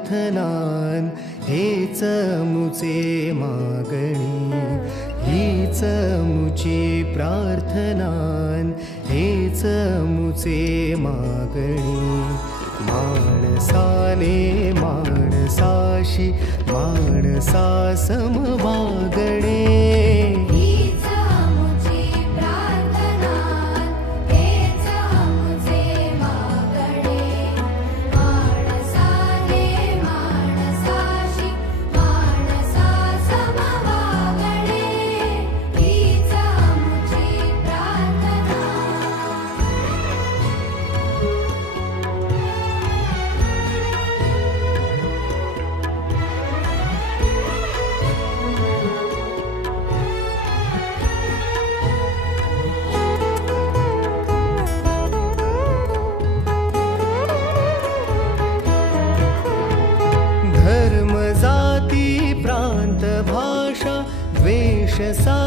प्रार्थनान हेच मुचे मागणी, हीच मुची प्रार्थनान हेच मुचे मागणी. माणसाने माणसाशी माणसा सम वागणे, हीच मुची प्रार्थना, हेच मुचे मागणे. माणसाने माणसाशी माणसा सम वागणे, हीच मुची प्रार्थना. धर्म जाती प्रांत भाषा द्वेष सा